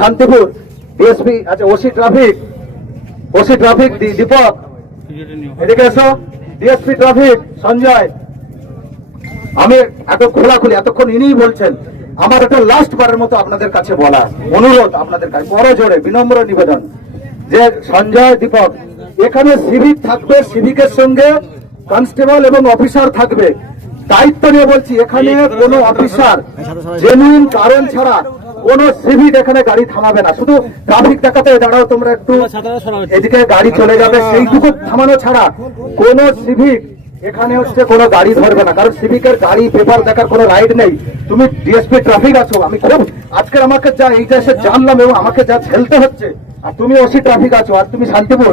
Shantipur DSP আচ্ছা OC traffic Dipak এদিকে এসো। ডিএসপি ট্রাফিক সঞ্জয়, আমি এত খোলাখুলি এতক্ষণ ইনিই বলছেন। আমার একটা লাস্ট বারের মতো আপনাদের কাছে বলা অনুরোধ, আপনাদের কাছে বড় জোরে বিনম্র নিবেদন যে সঞ্জয়, দীপক, এখানে সিভিক থাকবে, সিভিকের সঙ্গে কনস্টেবল এবং অফিসার থাকবে। দায়িত্ব নিয়ে বলছি, এখানে কোনো অফিসার জেনুইন কারণ ছাড়া কোন সিভিক এখানে গাড়ি থামাবে না। শুধু ট্রাফিক দেখাতে দাঁড়াও তোমরা একটু, এদিকে গাড়ি চলে যাবে, সেইটুকু থামানো ছাড়া কোন সিভিক এখানে কোনো গাড়ি ধরবে না। কারণ সিভিকের গাড়ি পেপার দেখার কোনো রাইট নেই। তুমি ডিএসপি ট্রাফিক আছো, আমি খুব আজকে আমাকে যা এইটা এসে জানলাম এবং আমাকে যা ঝেলতে হচ্ছে, আর তুমি ওসি ট্রাফিক আছো, আর তুমি শান্তিপুর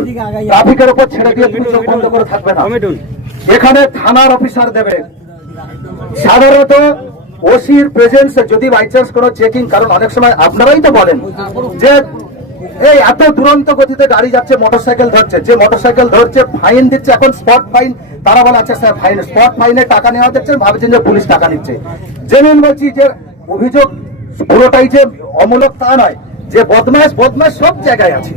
ট্রাফিকের উপর ছেড়ে দিয়ে তুমি চোখ বন্ধ করে থাকবে না। এখানে থানার অফিসার দেবে। সাধারণত ওসির প্রেজেন্সে যদি বাই চান্স কোনো চেকিং, কারণ অনেক সময় আপনারাই তো বলেন যে এই এত দুরন্ত গতিতে গাড়ি যাচ্ছে, মোটরসাইকেল ধরছে, যে মোটরসাইকেল ধরছে ফাইন দিচ্ছে, এখন স্পট ফাইন, তারা বলে আচ্ছা স্যার ফাইন, স্পট ফাইনে টাকা নেওয়া যাচ্ছে, ভাবছেন যে পুলিশ টাকা নিচ্ছে। জেনুইন বলছি যে অভিযোগ পুরোটাই যে অমূলক তা নয়, যে বদমাশ সব জায়গায় আছে।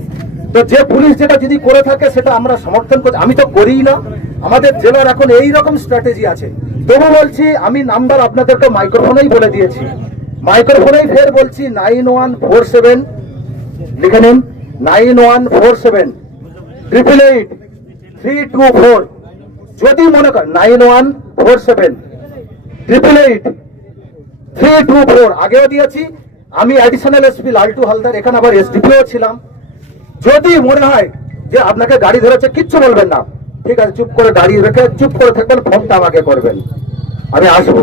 তো যে পুলিশ যেটা যদি করে থাকে সেটা আমরা সমর্থন করছি, আমি তো করিই না। আমাদের জেলার এখন এই রকম স্ট্র্যাটেজি আছে। তবু বলছি, আমি নাম্বার আপনাদেরকে মাইক্রোফোনেই বলে দিয়েছি, মাইক্রোফোনেই ফের বলছি 9147 লিখে নিন, 9147888324। যদি মনে করেন 9147888324, আগেও দিয়েছি। আমি অ্যাডিশনাল এসপি লালটু হালদার, এখানে আবার এসডিপিও ছিলাম। যদি মনে হয় যে আপনাকে গাড়ি ধরেছে, কিচ্ছু বলবেন না, ঠিক আছে, চুপ করে গাড়ি রেখে চুপ করে থাকবেন, ফোনটা আমাকে করবেন, আমি আসবো,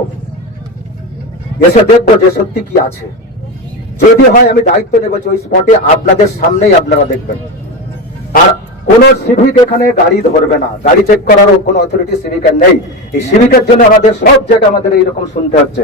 এসে দেখবো যে সত্যি কি আছে। যদি হয় আমি দায়িত্ব নেব যে ওই স্পটে আপনাদের সামনেই আপনারা দেখবেন। আর কোন সিভিক এখানে গাড়ি ধরবে না, গাড়ি চেক করারও কোনো অথরিটি সিভিকের নেই। এই সিভিকের জন্য আমাদের সব জায়গায় আমাদের এইরকম শুনতে হচ্ছে।